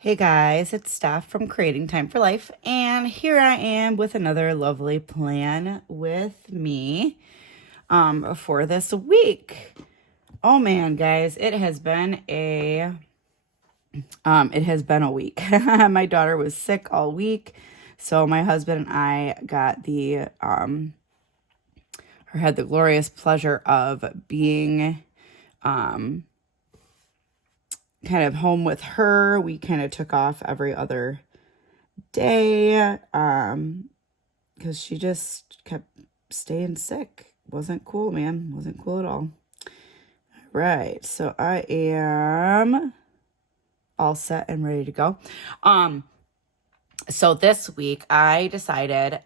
Hey guys, it's Steph from Creating Time for Life, and here I am with another lovely plan with me for this week. Oh man, guys, it has been a week. My daughter was sick all week, so my husband and I got had the glorious pleasure of being kind of home with her. We kind of took off every other day because she just kept staying sick. Wasn't cool, man. Wasn't cool at all. Right, so I am all set and ready to go. So this week I decided,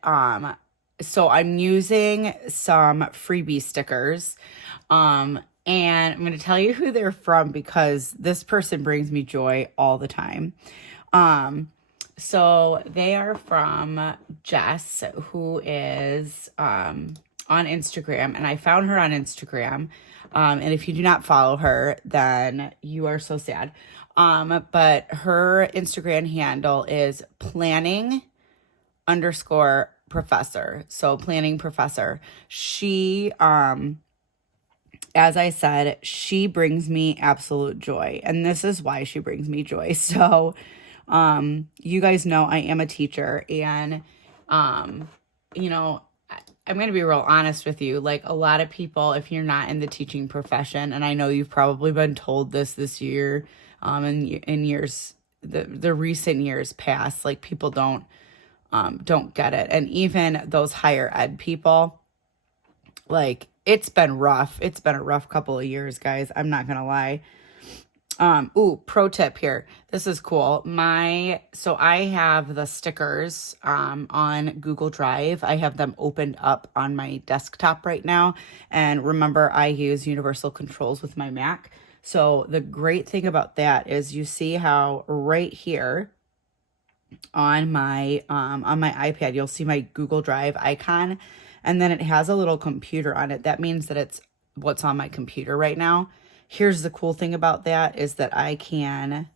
so I'm using some freebie stickers, and I'm going to tell you who they're from because this person brings me joy all the time. So they are from Jess, who is on Instagram, and I found her on Instagram. And if you do not follow her, then you are so sad. But her Instagram handle is planning_professor. So planning professor. She, as I said, she brings me absolute joy. And this is why she brings me joy. So, you guys know I am a teacher, and, you know, I'm going to be real honest with you. Like, a lot of people, if you're not in the teaching profession, and I know you've probably been told this year, in years, the recent years past, like, people don't get it. And even those higher ed people, like, it's been rough. It's been a rough couple of years, guys. I'm not going to lie. Pro tip here. This is cool. So I have the stickers, on Google Drive. I have them opened up on my desktop right now. And remember, I use universal controls with my Mac. So the great thing about that is you see how right here on my iPad, you'll see my Google Drive icon, and then it has a little computer on it. That means that it's what's on my computer right now. Here's the cool thing about that is that I can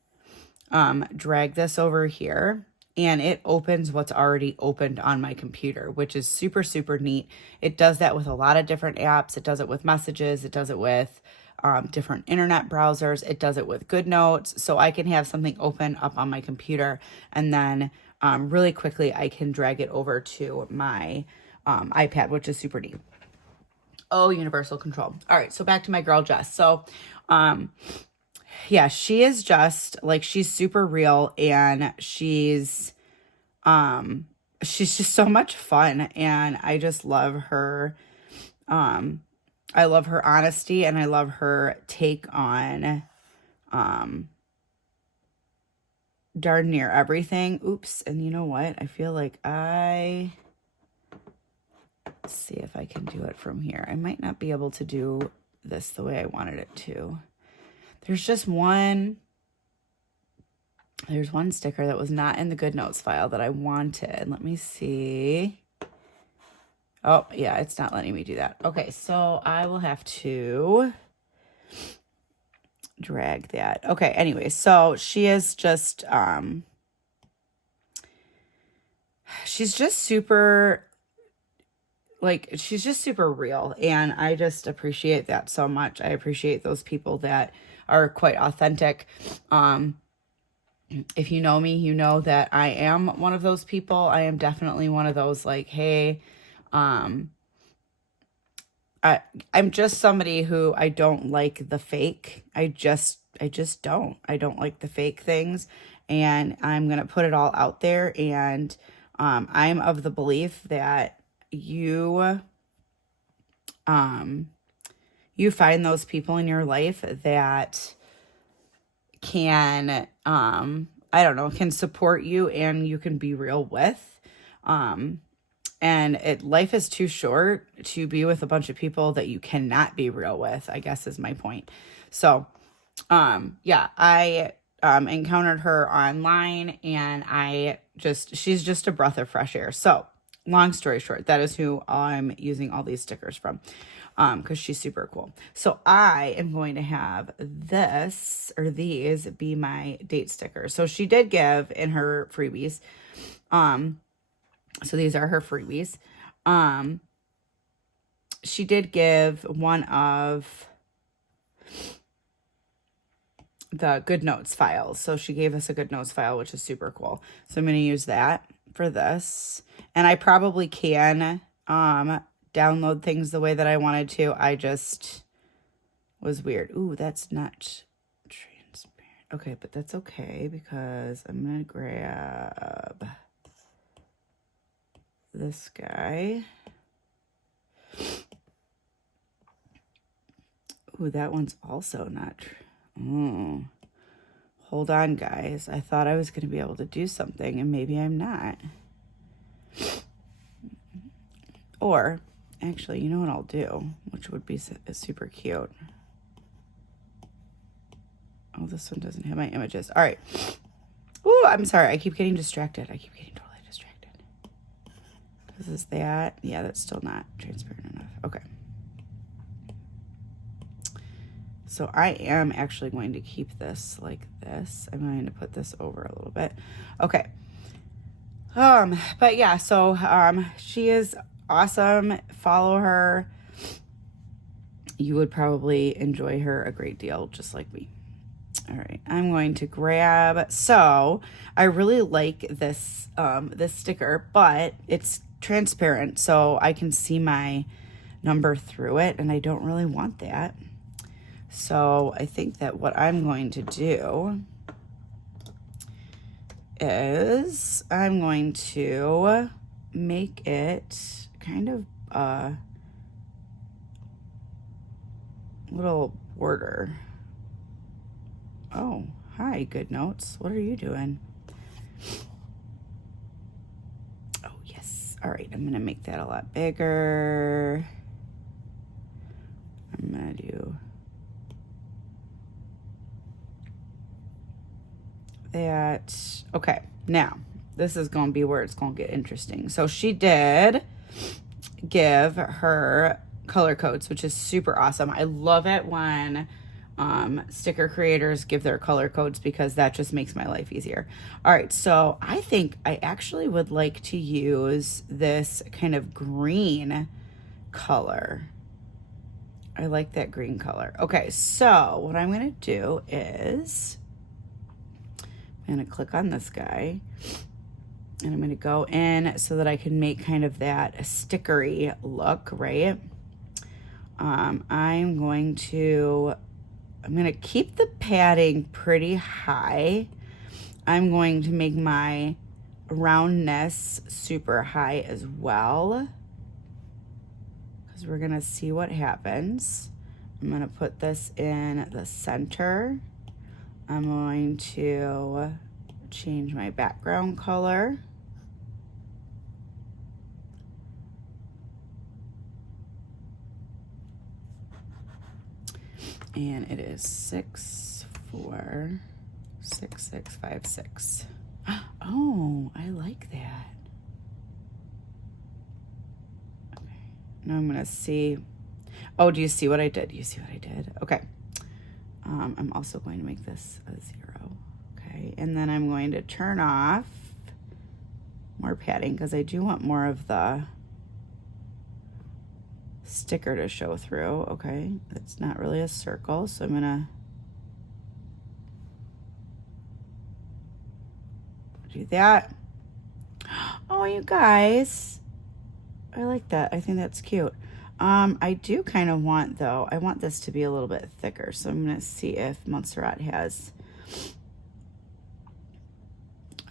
drag this over here and it opens what's already opened on my computer, which is super, super neat. It does that with a lot of different apps. It does it with messages. It does it with different internet browsers. It does it with GoodNotes. So I can have something open up on my computer, and then really quickly I can drag it over to my iPad, which is super neat. Oh, universal control. All right, so back to my girl Jess. So, yeah, she is just like, she's super real, and she's just so much fun, and I just love her. I love her honesty, and I love her take on darn near everything. Oops, and you know what? I feel like let's see if I can do it from here. I might not be able to do this the way I wanted it to. There's one sticker that was not in the GoodNotes file that I wanted. Let me see. Oh, yeah, it's not letting me do that. Okay, so I will have to drag that. Okay, anyway, so she is just, she's just super real, and I just appreciate that so much. I appreciate those people that are quite authentic. If you know me, you know that I am one of those people. I am definitely one of those, like, hey, I'm just somebody who, I don't like the fake. I just don't. I don't like the fake things, and I'm going to put it all out there. And I'm of the belief that you find those people in your life that can, I don't know, can support you, and you can be real with. And life is too short to be with a bunch of people that you cannot be real with, I guess is my point. So, yeah, I encountered her online, and she's just a breath of fresh air. So, long story short, that is who I'm using all these stickers from. because she's super cool. So I am going to have this or these be my date stickers. So she did give in her freebies. So these are her freebies. She did give one of the GoodNotes files. So she gave us a GoodNotes file, which is super cool. So I'm going to use that for this. And I probably can download things the way that I wanted to. I just was weird. Ooh, that's not transparent. Okay, but that's okay because I'm going to grab this guy. Ooh, that one's also not. Oh, hold on, guys. I thought I was going to be able to do something, and maybe I'm not. Or, actually, you know what I'll do, which would be super cute. Oh, this one doesn't have my images. All right. Ooh, I'm sorry. I keep getting distracted. I keep getting totally distracted. This is that. Yeah, that's still not transparent enough. Okay. So I am actually going to keep this like this. I'm going to put this over a little bit. Okay. But yeah, so she is awesome. Follow her. You would probably enjoy her a great deal, just like me. All right, I'm going to grab, so I really like this this sticker, but it's transparent, so I can see my number through it, and I don't really want that. So I think that what I'm going to do is I'm going to make it kind of a little border. Oh, hi, GoodNotes. What are you doing? Oh, yes. All right, I'm going to make that a lot bigger. I'm going to do that. Okay, now this is going to be where it's going to get interesting. So she did give her color codes, which is super awesome. I love it when sticker creators give their color codes because that just makes my life easier. All right, so I think I actually would like to use this kind of green color. I like that green color. Okay, so what I'm going to do is I'm going to click on this guy and I'm going to go in so that I can make kind of that stickery look, right? I'm going to keep the padding pretty high. I'm going to make my roundness super high as well, because we're going to see what happens. I'm going to put this in the center. I'm going to change my background color. And it is 646656. Oh, I like that. Okay. Now I'm gonna see. Oh, do you see what I did? Do you see what I did? Okay. I'm also going to make this a 0. Okay, and then I'm going to turn off more padding because I do want more of the sticker to show through. Okay, it's not really a circle, so I'm gonna do that. Oh, you guys, I like that. I think that's cute. I do kind of want, though, I want this to be a little bit thicker, so I'm gonna see if Montserrat has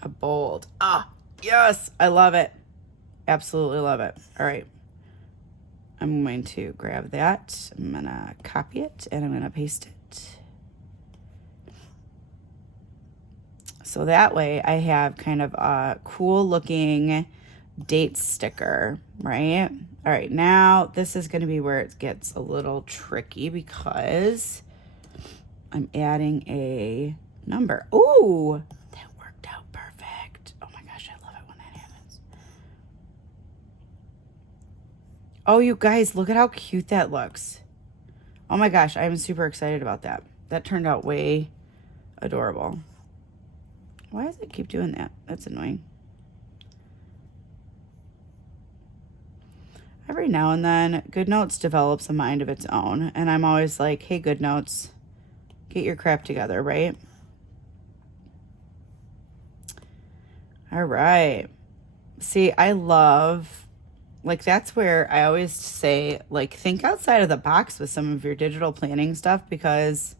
a bold. Ah, yes, I love it. Absolutely love it. All right. I'm going to grab that. I'm going to copy it and I'm going to paste it. So that way I have kind of a cool looking date sticker, right? All right, now this is going to be where it gets a little tricky because I'm adding a number. Ooh, that worked out perfect. Oh my gosh, I love it when that happens. Oh, you guys, look at how cute that looks. Oh my gosh, I'm super excited about that. That turned out way adorable. Why does it keep doing that? That's annoying. Every now and then, GoodNotes develops a mind of its own, and I'm always like, hey, GoodNotes, get your crap together, right? All right. See, I love, like, that's where I always say, like, think outside of the box with some of your digital planning stuff, because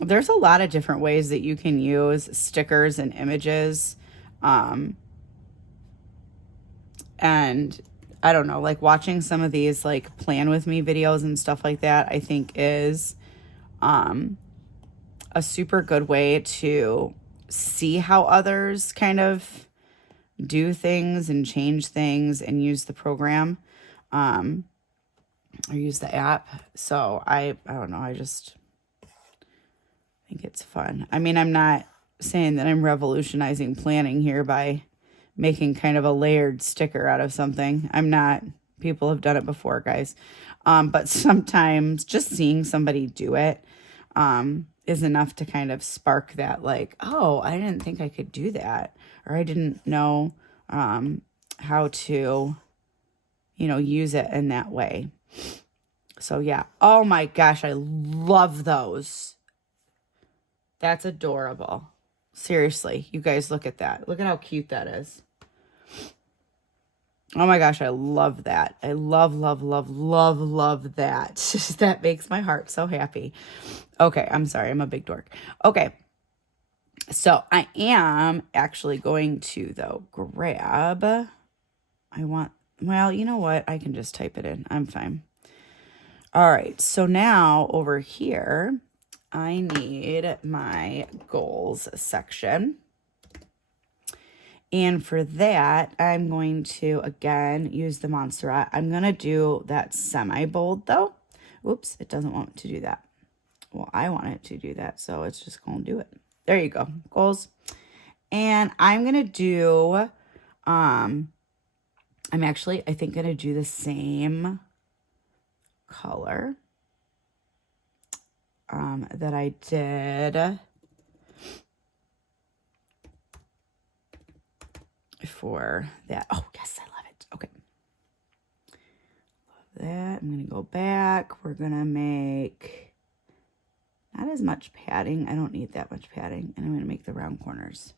there's a lot of different ways that you can use stickers and images. And I don't know, like watching some of these like plan with me videos and stuff like that, I think is a super good way to see how others kind of do things and change things and use the program or use the app. So I don't know, I just think it's fun. I mean, I'm not saying that I'm revolutionizing planning here by making kind of a layered sticker out of something. I'm not. People have done it before, guys. But sometimes just seeing somebody do it is enough to kind of spark that, like, oh, I didn't think I could do that. Or I didn't know how to, use it in that way. So, yeah. Oh, my gosh. I love those. That's adorable. Seriously, you guys, look at that. Look at how cute that is. Oh my gosh, I love that. I love, love, love, love, love that. That makes my heart so happy. Okay, I'm sorry. I'm a big dork. Okay, so I am actually going to, though, grab, well, you know what? I can just type it in. I'm fine. All right, so now over here, I need my goals section. And for that, I'm going to, again, use the Montserrat. I'm going to do that semi-bold, though. Oops, it doesn't want to do that. Well, I want it to do that, so it's just going to do it. There you go, goals. And I'm going to do, I'm actually, I think, going to do the same color that I did for that. Oh, yes, I love it. Okay. Love that. I'm going to go back. We're going to make not as much padding. I don't need that much padding. And I'm going to make the round corners.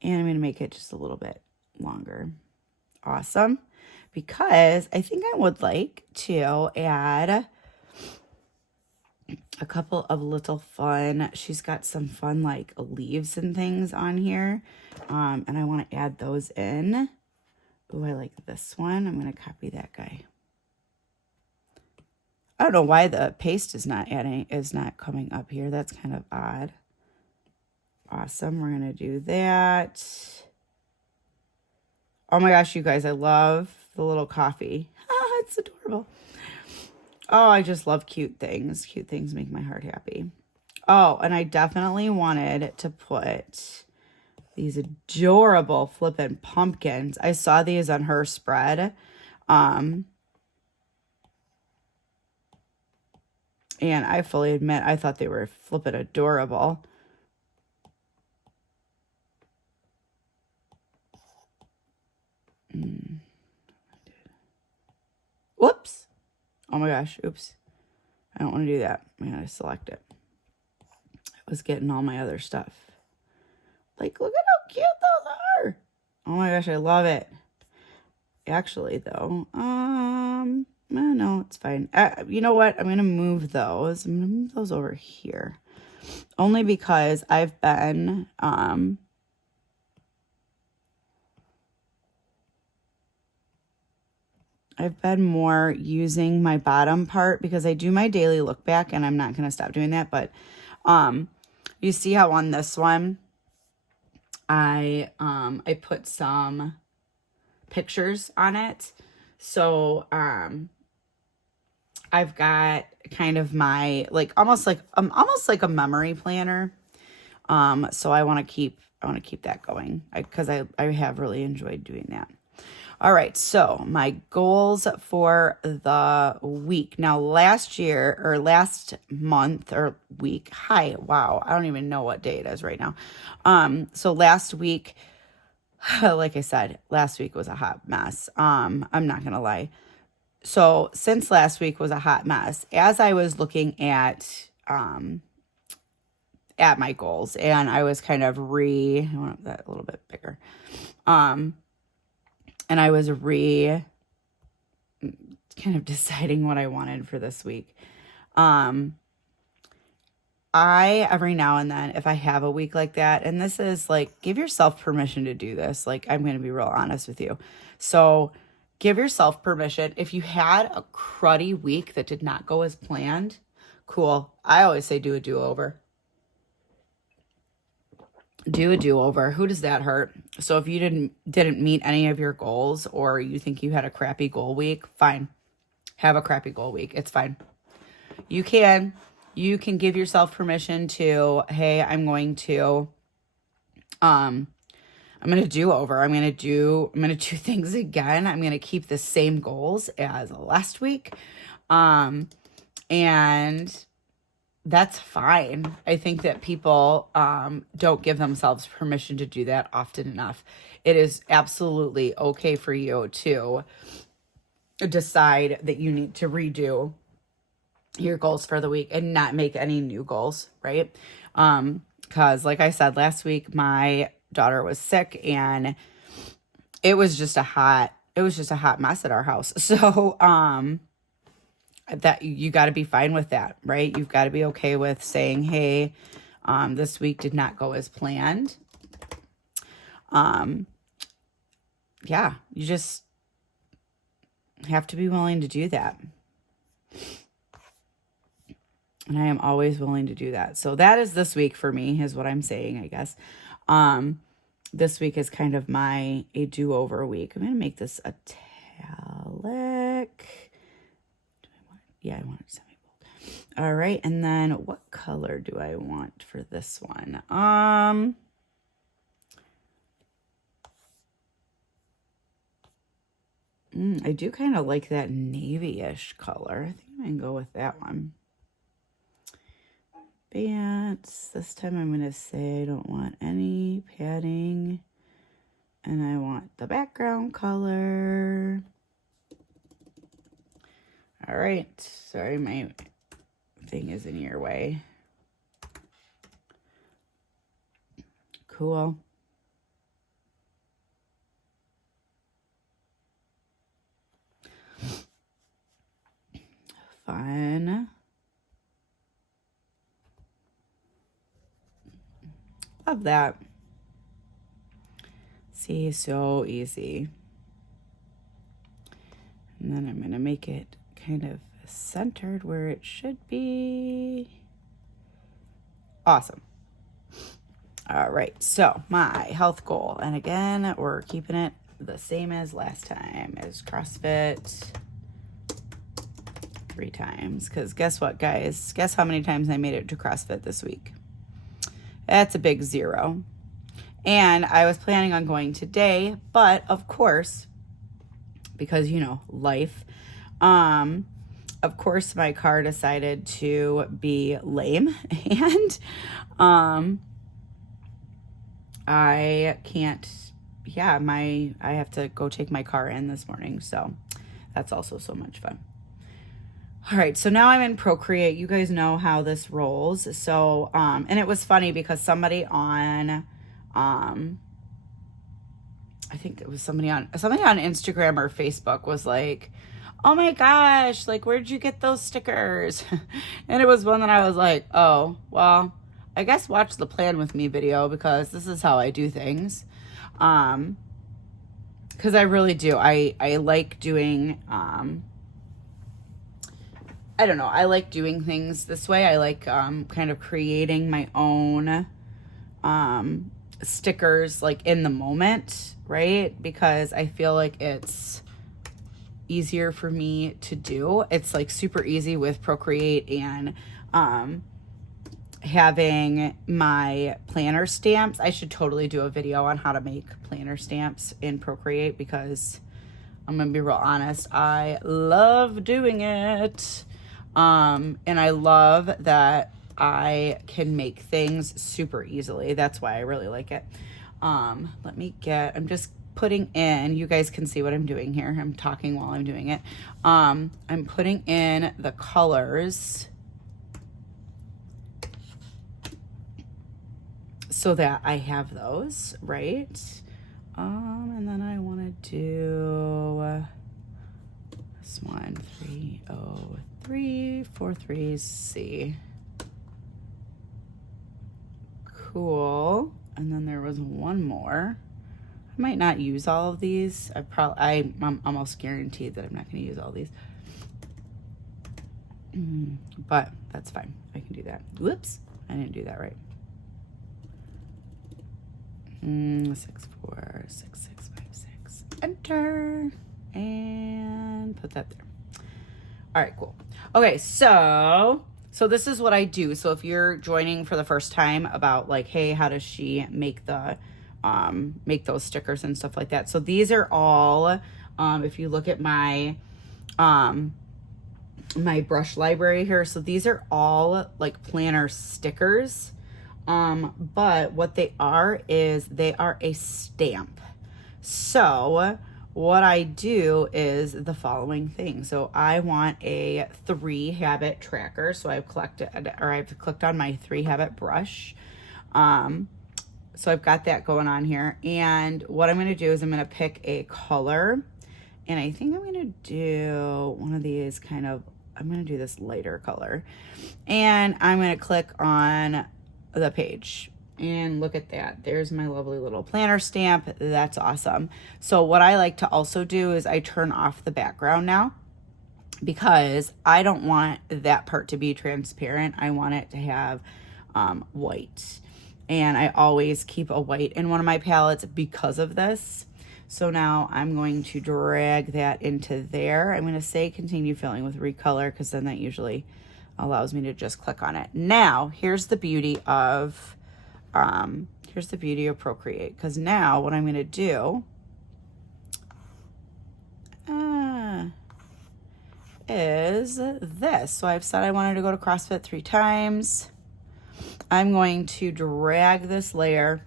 And I'm going to make it just a little bit longer. Awesome. Because I think I would like to add a couple of little fun, she's got some fun like leaves and things on here. And I want to add those in. Oh, I like this one. I'm going to copy that guy. I don't know why the paste is not coming up here. That's kind of odd. Awesome. We're going to do that. Oh my gosh, you guys, I love the little coffee. Ah, it's adorable. Oh, I just love cute things. Cute things make my heart happy. Oh, and I definitely wanted to put these adorable flippin' pumpkins. I saw these on her spread. And I fully admit I thought they were flippin' adorable. Whoops. Oh my gosh, oops. I don't want to do that. I'm going to select it. I was getting all my other stuff. Like, look at how cute those are. Oh my gosh, I love it. Actually, though, no, it's fine. You know what? I'm going to move those. I'm going to move those over here. Only because I've been, more using my bottom part because I do my daily look back and I'm not going to stop doing that. But you see how on this one, I put some pictures on it. So I've got kind of my almost like a memory planner. So I want to keep that going because I have really enjoyed doing that. All right, so my goals for the week. Now, last month or week, wow, I don't even know what day it is right now. So last week, like I said, last week was a hot mess. I'm not gonna lie. So since last week was a hot mess, as I was looking at my goals, and I was kind of I want that a little bit bigger. And I was kind of deciding what I wanted for this week. Every now and then, if I have a week like that, and this is like, give yourself permission to do this. Like, I'm going to be real honest with you. So give yourself permission. If you had a cruddy week that did not go as planned, cool. I always say do a do-over. Do a do-over. Who does that hurt? So if you didn't meet any of your goals, or you think you had a crappy goal week, fine. Have a crappy goal week. It's fine. You can give yourself permission to, hey, I'm going to do over. I'm going to do things again. I'm going to keep the same goals as last week. And that's fine. I think that people don't give themselves permission to do that often enough. It is absolutely okay for you to decide that you need to redo your goals for the week and not make any new goals, right? Because like I said, last week my daughter was sick, and it was just a hot mess at our house. So that you got to be fine with that, right? You've got to be okay with saying, hey, this week did not go as planned. Yeah, you just have to be willing to do that. And I am always willing to do that. So that is this week for me, is what I'm saying, I guess. This week is kind of a do-over week. I'm going to make this italic. I want it semi-bold. All right, and then what color do I want for this one? I do kind of like that navy-ish color. I think I'm going to go with that one. Pants. This time I'm going to say I don't want any padding. And I want the background color. All right. Sorry, my thing is in your way. Cool. Fun. Love that. See, so easy. And then I'm going to make it kind of centered where it should be. Awesome. All right, so my health goal, and again, we're keeping it the same as last time, is CrossFit 3 times. Because guess what, guys? Guess how many times I made it to CrossFit this week? That's a big 0. And I was planning on going today, but of course, because, life, of course, my car decided to be lame, and I can't, I have to go take my car in this morning, so that's also so much fun. All right, so now I'm in Procreate. You guys know how this rolls. So, and it was funny because somebody on, I think it was somebody on Instagram or Facebook was like, oh my gosh, like, where'd you get those stickers? And it was one that I was like, oh, well, I guess watch the Plan With Me video, because this is how I do things. Because I really do. I like doing, I don't know. I like doing things this way. I like kind of creating my own stickers like in the moment, right? Because I feel like it's easier for me to do. It's like super easy with Procreate and having my planner stamps. I should totally do a video on how to make planner stamps in Procreate, because I'm gonna be real honest, I love doing it. And I love that I can make things super easily. That's why I really like it. I'm just putting in, you guys can see what I'm doing here. I'm talking while I'm doing it. I'm putting in the colors so that I have those, right? And then I want to do this one, 30343C. Cool. And then there was one more. I might not use all of these. I'm almost guaranteed that I'm not going to use all these. But that's fine. I can do that. Whoops. I didn't do that right. 646656. Enter. And put that there. All right, cool. Okay, so this is what I do. So if you're joining for the first time, about like, hey, how does she make the make those stickers and stuff like that? So these are all if you look at my my brush library here, so these are all like planner stickers. But what they are is they are a stamp. So what I do is the following thing. So I want a 3-habit tracker. So I've clicked on my 3-habit brush. So I've got that going on here. And what I'm going to do is I'm going to pick a color. And I think I'm going to do one of these I'm going to do this lighter color. And I'm going to click on the page. And look at that. There's my lovely little planner stamp. That's awesome. So what I like to also do is I turn off the background now, because I don't want that part to be transparent. I want it to have white. And I always keep a white in one of my palettes because of this. So now I'm going to drag that into there. I'm going to say continue filling with recolor, because then that usually allows me to just click on it. Now, here's the beauty of Procreate, because now what I'm going to do is this. So I've said I wanted to go to CrossFit 3 times. I'm going to drag this layer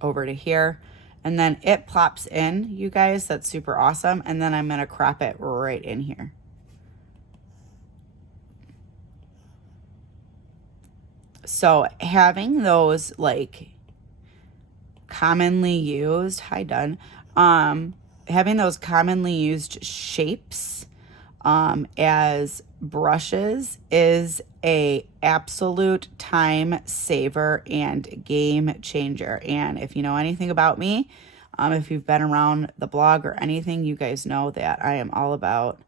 over to here, and then it plops in, you guys. That's super awesome. And then I'm going to crop it right in here. So having those like commonly used, having those commonly used shapes as brushes is a absolute time saver and game changer. And if you know anything about me, if you've been around the blog or anything, you guys know that I am all about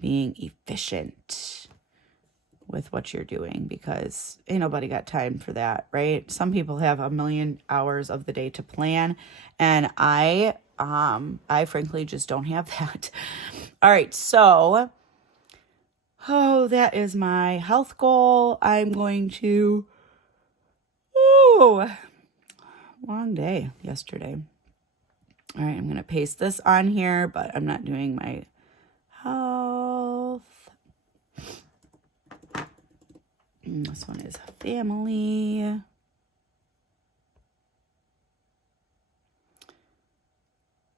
being efficient with what you're doing, because ain't nobody got time for that, right? Some people have 1,000,000 hours of the day to plan, and I frankly just don't have that. All right, so that is my health goal. I'm going to long day yesterday. All right, I'm going to paste this on here, but I'm not doing my health. This one is family.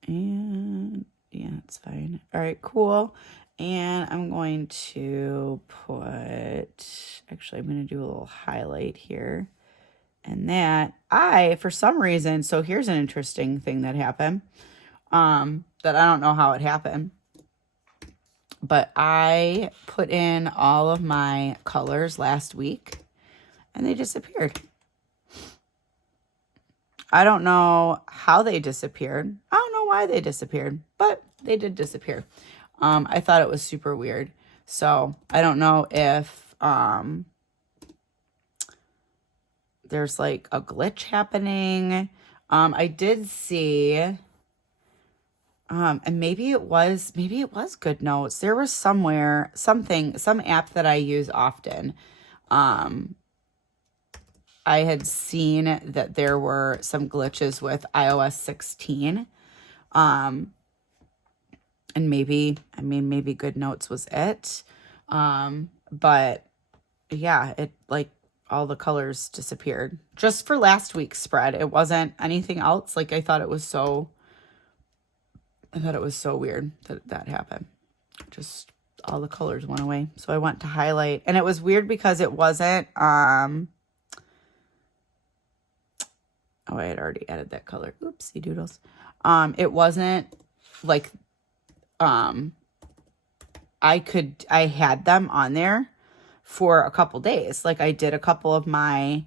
And yeah, it's fine. All right, cool. And I'm going to I'm going to do a little highlight here. And that for some reason, so here's an interesting thing that happened, that I don't know how it happened. But I put in all of my colors last week, and they disappeared. I don't know how they disappeared. I don't know why they disappeared, but they did disappear. I thought it was super weird. So I don't know if there's like a glitch happening. I did see... and maybe it was GoodNotes. There was some app that I use often, I had seen that there were some glitches with iOS 16. And maybe GoodNotes was it. But yeah, it like all the colors disappeared just for last week's spread. It wasn't anything else. Like I thought it was so weird that happened. Just all the colors went away. So I went to highlight, and it was weird because it wasn't, oh, I had already added that color. Oopsie doodles. It wasn't like, I had them on there for a couple days. Like I did a couple of my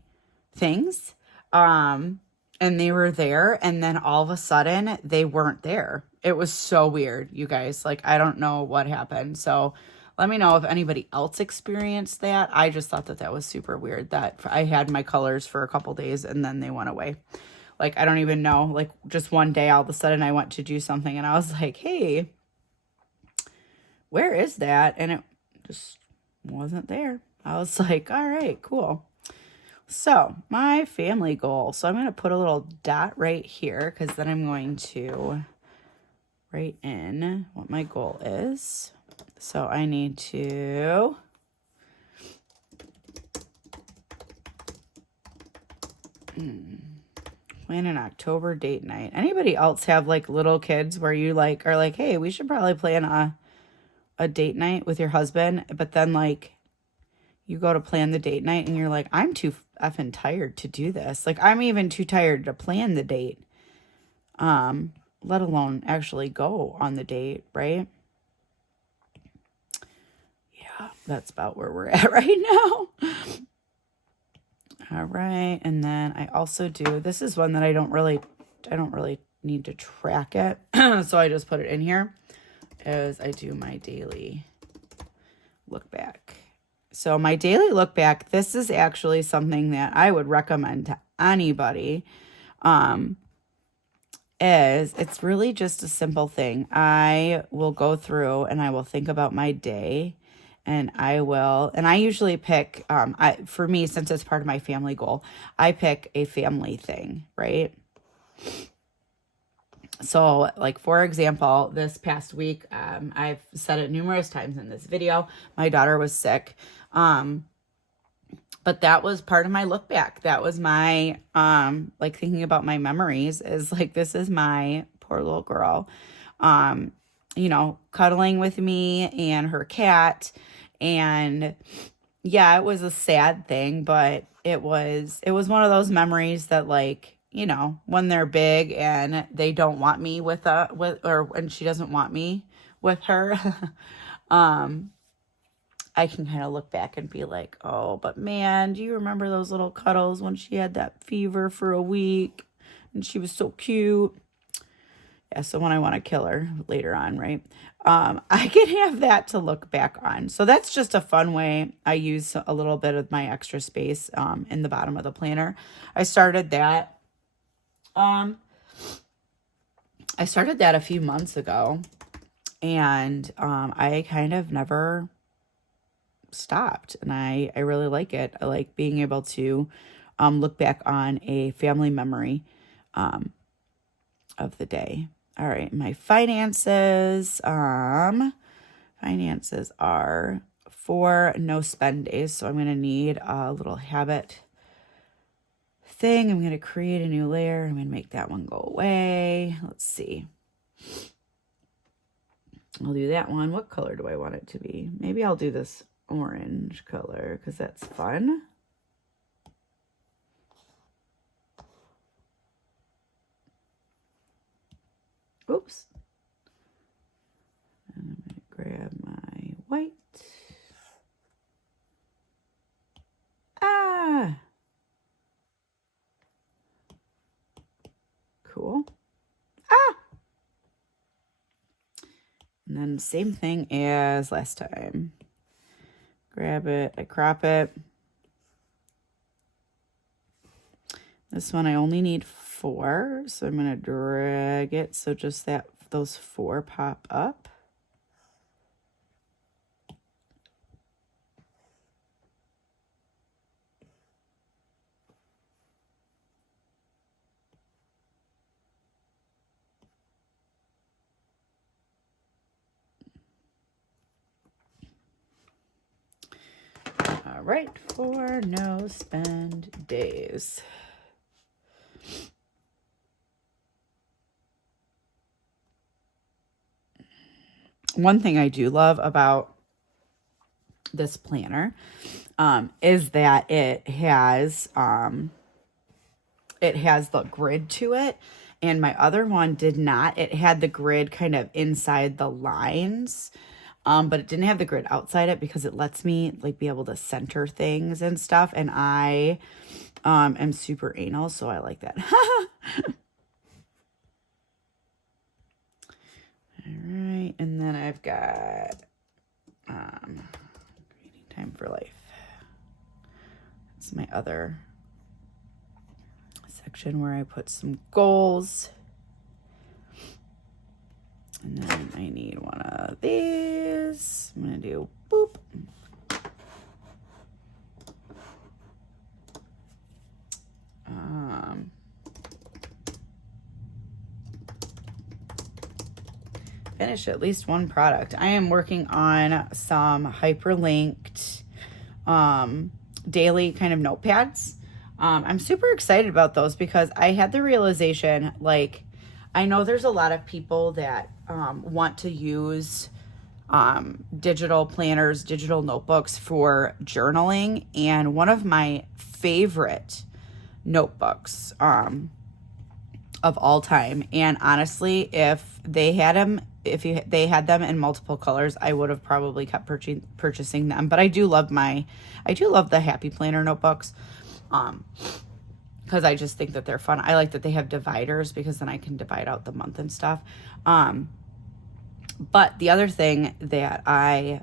things, and they were there, and then all of a sudden they weren't there. It was so weird, you guys. Like, I don't know what happened. So let me know if anybody else experienced that. I just thought that was super weird that I had my colors for a couple days and then they went away. Like, I don't even know. Like, just one day, all of a sudden I went to do something and I was like, hey, where is that? And it just wasn't there. I was like, all right, cool. So my family goal. So I'm going to put a little dot right here because then I'm going to write in what my goal is. So I need to plan an October date night. Anybody else have like little kids where you like are like, hey, we should probably plan a date night with your husband, but then like you go to plan the date night and you're like, I'm too effing tired to do this. Like I'm even too tired to plan the date. Let alone actually go on the date, right? Yeah, that's about where we're at right now. All right, and then I also do, this is one that I don't really need to track it. So I just put it in here as I do my daily look back. So my daily look back, this is actually something that I would recommend to anybody. It's really just a simple thing. I will go through and I will think about my day, and I usually pick, for me, since it's part of my family goal, I pick a family thing, right? So like, for example, this past week, I've said it numerous times in this video, my daughter was sick. But that was part of my look back. That was my, like thinking about my memories is like, this is my poor little girl, cuddling with me and her cat. And yeah, it was a sad thing, but it was one of those memories that like, when they're big and they don't want me when she doesn't want me with her, I can kind of look back and be like, oh, but man, do you remember those little cuddles when she had that fever for a week and she was so cute? Yeah, so when I want to kill her later on, right? I can have that to look back on. So that's just a fun way. I use a little bit of my extra space in the bottom of the planner. I started that a few months ago, and I kind of never stopped, and I really like it. I like being able to look back on a family memory of the day. All right, my finances are 4 no spend days, so I'm going to need a little habit thing. I'm going to create a new layer. I'm going to make that one go away. Let's see. I'll do that one. What color do I want it to be? Maybe I'll do this orange color because that's fun. Oops. And I'm going to grab my white. Cool. And then same thing as last time. Grab it, I crop it. This one I only need 4, so I'm going to drag it so just those 4 pop up. right, for no spend days. One thing I do love about this planner is that it has the grid to it, and my other one did not. It had the grid kind of inside the lines, but it didn't have the grid outside it because it lets me like be able to center things and stuff, and I am super anal, so I like that. All right, and then I've got reading time for life. It's my other section where I put some goals. And then I need one of these. I'm going to do boop. Finish at least one product. I am working on some hyperlinked daily kind of notepads. I'm super excited about those because I had the realization, like, I know there's a lot of people that want to use digital planners, digital notebooks for journaling. And one of my favorite notebooks of all time, and honestly, if they had them, they had them in multiple colors, I would have probably kept purchasing them. But I do love the Happy Planner notebooks. Because I just think that they're fun. I like that they have dividers because then I can divide out the month and stuff. But the other thing that I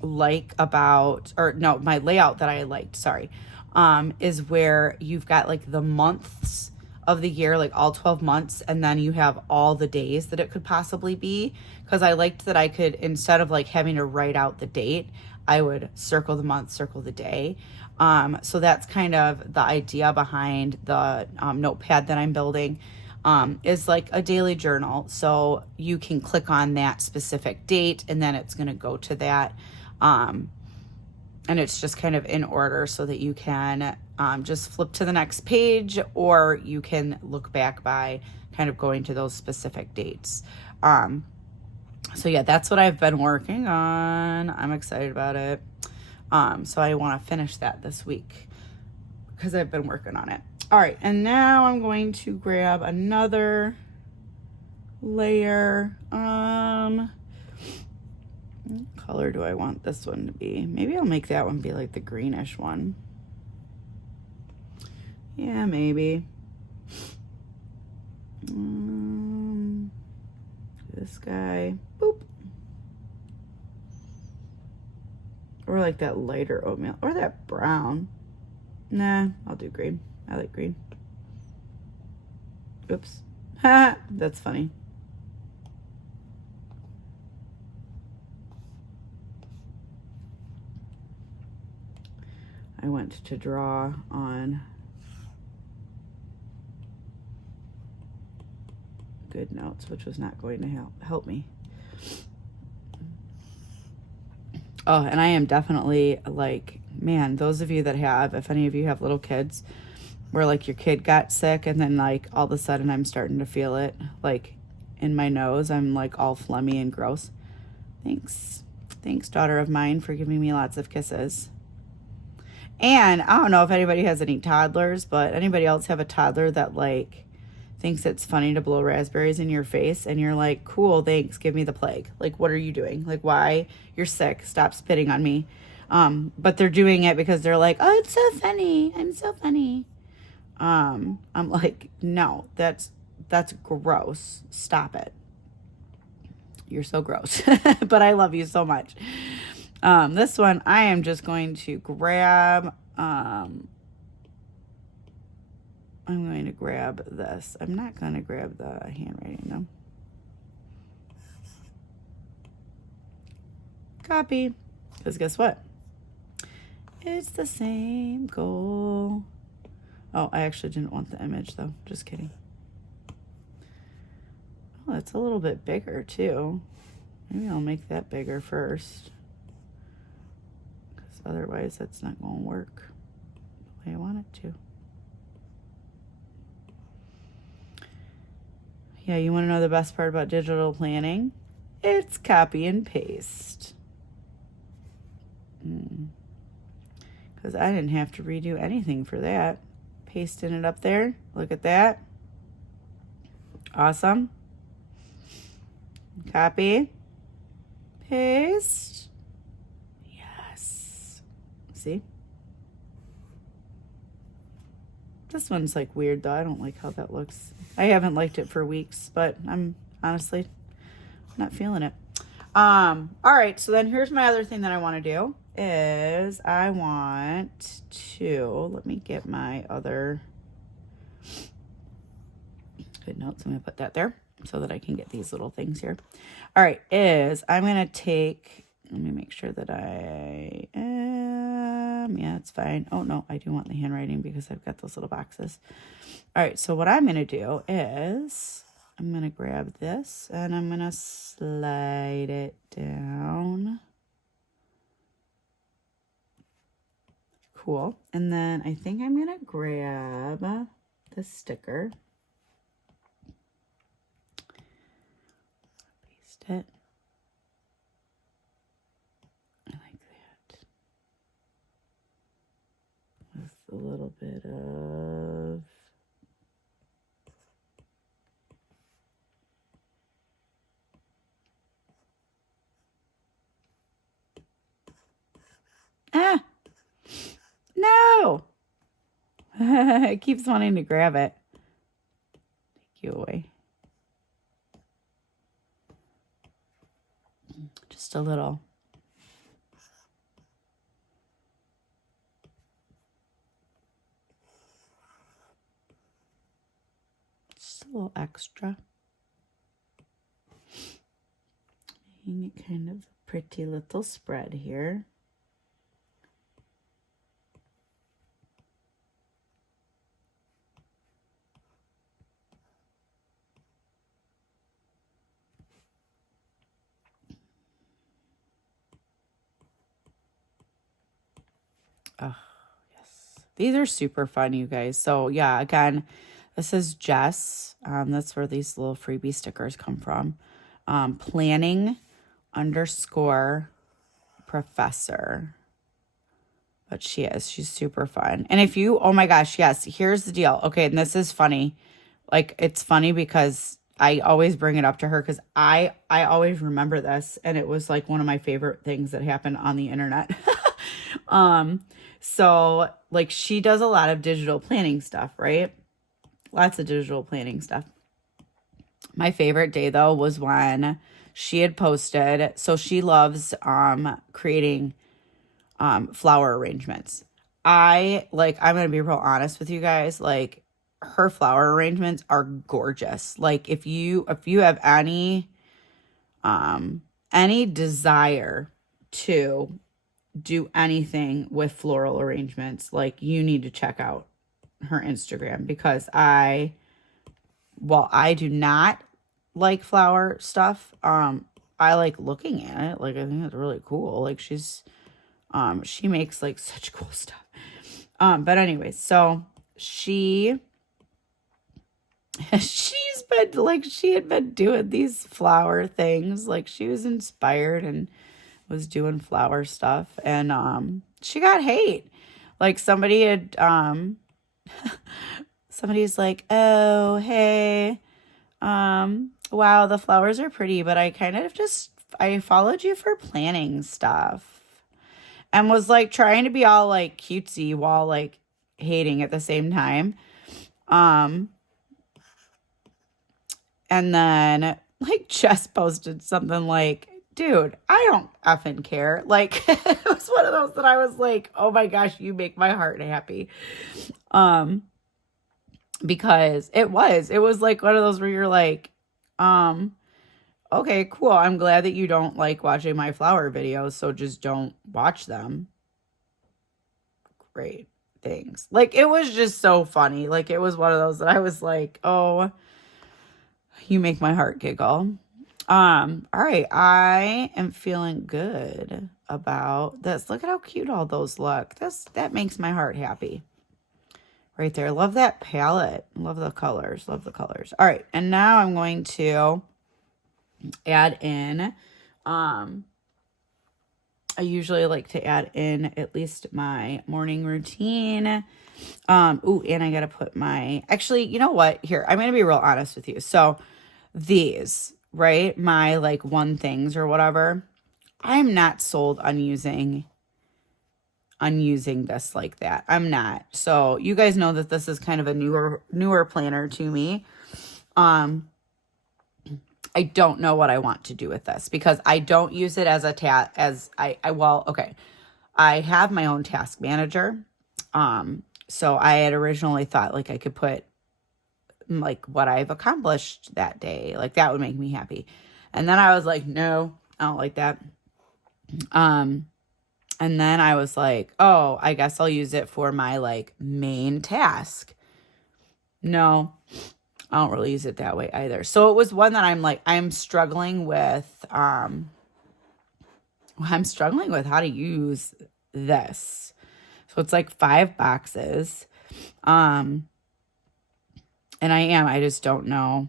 like about, or no, my layout that I liked, is where you've got like the months of the year, like all 12 months, and then you have all the days that it could possibly be. Because I liked that I could, instead of like having to write out the date, I would circle the month, circle the day. So that's kind of the idea behind the notepad that I'm building, is like a daily journal. So you can click on that specific date and then it's going to go to that. And it's just kind of in order so that you can just flip to the next page, or you can look back by kind of going to those specific dates. So yeah, that's what I've been working on. I'm excited about it. So I want to finish that this week because I've been working on it. All right, and now I'm going to grab another layer. What color do I want this one to be? Maybe I'll make that one be like the greenish one. Yeah, maybe. This guy. Boop. Or like that lighter oatmeal. Or that brown. Nah, I'll do green. I like green. Oops. Ha! That's funny. I went to draw on GoodNotes, which was not going to help me. Oh, and I am definitely like, man, those of you that have, if any of you have little kids, where like your kid got sick and then like all of a sudden I'm starting to feel it like in my nose. I'm like all phlegmy and gross. Thanks, daughter of mine, for giving me lots of kisses. And I don't know if anybody has any toddlers, but anybody else have a toddler that like thinks it's funny to blow raspberries in your face, and you're like, cool, thanks, give me the plague. Like, what are you doing? Like, why? You're sick, stop spitting on me. But they're doing it because they're like, oh, it's so funny, I'm so funny. I'm like, no, that's gross, stop it. You're so gross. But I love you so much. This one I am just going to grab. I'm going to grab this. I'm not going to grab the handwriting, no. Copy. Because guess what? It's the same goal. Oh, I actually didn't want the image, though. Just kidding. Oh, it's a little bit bigger, too. Maybe I'll make that bigger first. otherwise that's not going to work the way I want it to. Yeah, you want to know the best part about digital planning? It's copy and paste. Because I didn't have to redo anything for that. Pasting it up there. Look at that. Awesome. Copy. Paste. Yes. See? This one's like weird though. I don't like how that looks. I haven't liked it for weeks, but I'm honestly not feeling it. All right, so then here's my other thing that I want to do is I want to, let me get my other GoodNotes. I'm going to put that there so that I can get these little things here. All right, I'm going to take, let me make sure that I am, yeah, it's fine. Oh no, I do want the handwriting because I've got those little boxes. All right, so what I'm going to do is I'm going to grab this and I'm going to slide it down. Cool. And then I think I'm going to grab the sticker. Paste it. I like that. With a little bit of no. It keeps wanting to grab it. Take you away. Just a little. Just a little extra. Making it kind of a pretty little spread here. Oh, yes. These are super fun, you guys. So, yeah, again, this is Jess. That's where these little freebie stickers come from. Planning_professor. But she's super fun. And if you, oh my gosh, yes, here's the deal. Okay, and this is funny. Like, it's funny because I always bring it up to her because I always remember this. And it was like one of my favorite things that happened on the internet. So like she does a lot of digital planning stuff, right? Lots of digital planning stuff. My favorite day though was when she had posted, so she loves creating flower arrangements. I'm going to be real honest with you guys, like her flower arrangements are gorgeous. Like if you have any desire to do anything with floral arrangements, like you need to check out her Instagram because while I do not like flower stuff, I like looking at it. Like I think it's really cool. Like she makes like such cool stuff. But anyways, so she's been like, she had been doing these flower things. Like she was inspired and was doing flower stuff, and she got hate. Like somebody had somebody's like, oh hey, wow, the flowers are pretty, but I followed you for planning stuff, and was like trying to be all like cutesy while like hating at the same time. And then like Jess posted something like, dude, I don't effing care. Like, it was one of those that I was like, oh my gosh, you make my heart happy. Because it was like one of those where you're like, okay, cool. I'm glad that you don't like watching my flower videos, so just don't watch them. Great. Things. Like, it was just so funny. Like, it was one of those that I was like, oh, you make my heart giggle. All right, I am feeling good. about this. Look at how cute all those look. That makes my heart happy. Right there. Love that palette. Love the colors. Love the colors. All right. And now I'm going to add in, I usually like to add in at least my morning routine. Ooh, and I got to put actually, you know what? Here, I'm going to be real honest with you. So these, right? My like one things or whatever, I'm not sold on using this like that. I'm not. So you guys know that this is kind of a newer planner to me. I don't know what I want to do with this because I don't use it as a okay. I have my own task manager. So I had originally thought like I could put like what I've accomplished that day. Like that would make me happy. And then I was like, no, I don't like that. And then I was like, oh, I guess I'll use it for my like main task. No, I don't really use it that way either. So it was one that I'm struggling with. I'm struggling with how to use this. So it's like 5 boxes. And I just don't know.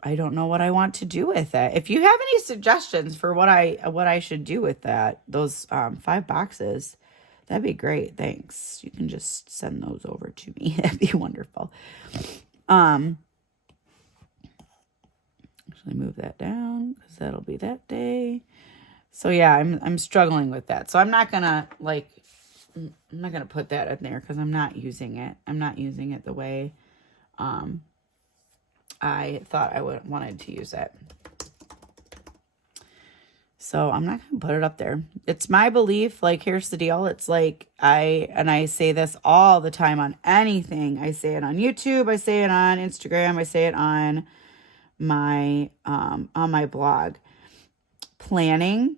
I don't know what I want to do with it. If you have any suggestions for what I should do with those 5 boxes, that'd be great. Thanks. You can just send those over to me. That'd be wonderful. Actually move that down because that'll be that day. So yeah, I'm struggling with that. So I'm not gonna put that in there because I'm not using it. I'm not using it the way I thought I wanted to use it. So I'm not going to put it up there. It's my belief. Like, here's the deal. It's like I say this all the time on anything. I say it on YouTube. I say it on Instagram. I say it on my blog. Planning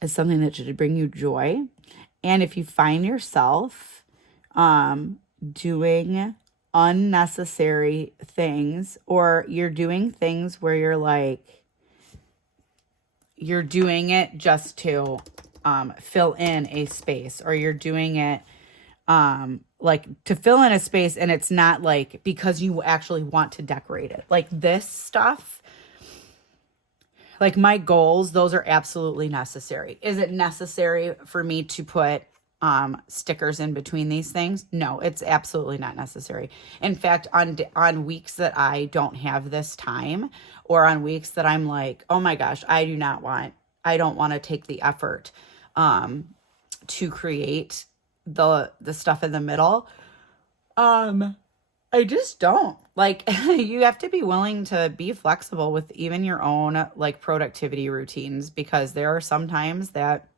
is something that should bring you joy. And if you find yourself doing unnecessary things, or you're doing things where you're doing it just to fill in a space, or you're doing it like to fill in a space and it's not like because you actually want to decorate it. Like this stuff, like my goals, those are absolutely necessary. Is it necessary for me to put stickers in between these things? No, it's absolutely not necessary. In fact, on weeks that I don't have this time, or on weeks that I'm like, oh my gosh, I don't want to take the effort to create the stuff in the middle. I just don't. Like, you have to be willing to be flexible with even your own like productivity routines, because there are some times that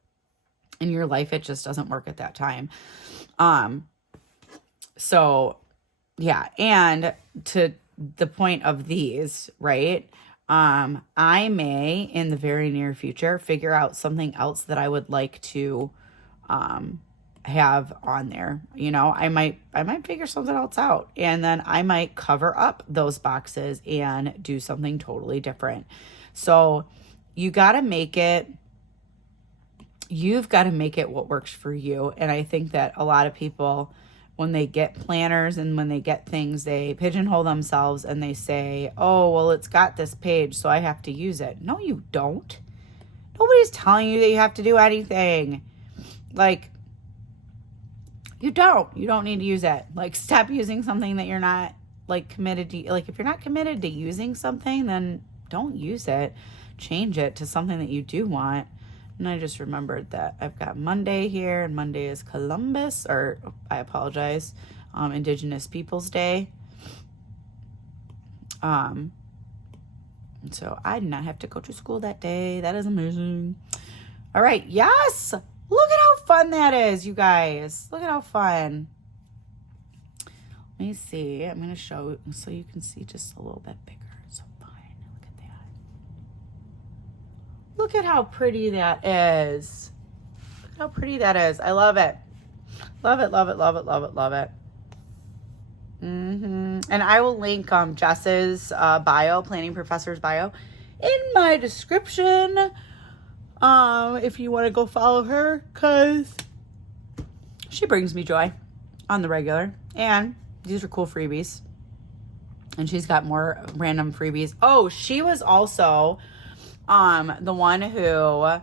in your life it just doesn't work at that time. So yeah, and to the point of these, right? I may in the very near future figure out something else that I would like to have on there. You know, I might figure something else out, and then I might cover up those boxes and do something totally different. So you've got to make it what works for you. And I think that a lot of people, when they get planners and when they get things, they pigeonhole themselves and they say, oh, well, it's got this page, so I have to use it. No, you don't. Nobody's telling you that you have to do anything. Like, you don't need to use it. Like, stop using something that you're not like committed to. Like, if you're not committed to using something, then don't use it. Change it to something that you do want. And I just remembered that I've got Monday here, and Monday is Columbus, or I apologize, Indigenous Peoples Day. So I did not have to go to school that day. That is amazing. All right. Yes. Look at how fun that is, you guys. Look at how fun. Let me see. I'm going to show so you can see just a little bit bigger. So fun. Look at that. Look at how pretty that is. Look how pretty that is. I love it. Love it, love it, love it, love it, love it. And I will link Jess's bio, Planning Professor's bio, in my description. If you want to go follow her, because she brings me joy on the regular. And these are cool freebies. And she's got more random freebies. Oh, she was also the one who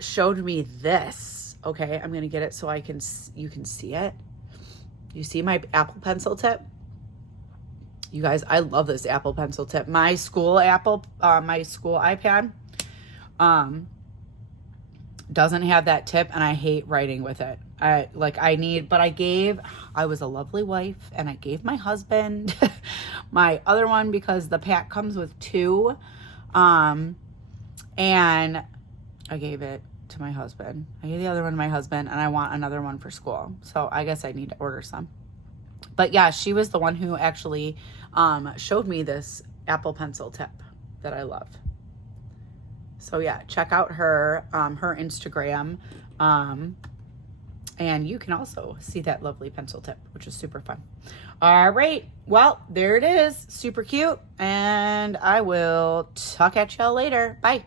showed me this. Okay, I'm gonna get it so you can see it. You see my Apple Pencil tip? You guys, I love this Apple Pencil tip. My school iPad doesn't have that tip, and I hate writing with it. I was a lovely wife, and I gave my husband my other one because the pack comes with two, and I gave it to my husband. I gave the other one to my husband, and I want another one for school. So I guess I need to order some. But yeah, she was the one who actually showed me this Apple Pencil tip that I love. So yeah, check out her Instagram. And you can also see that lovely pencil tip, which is super fun. All right. Well, there it is. Super cute. And I will talk at y'all later. Bye.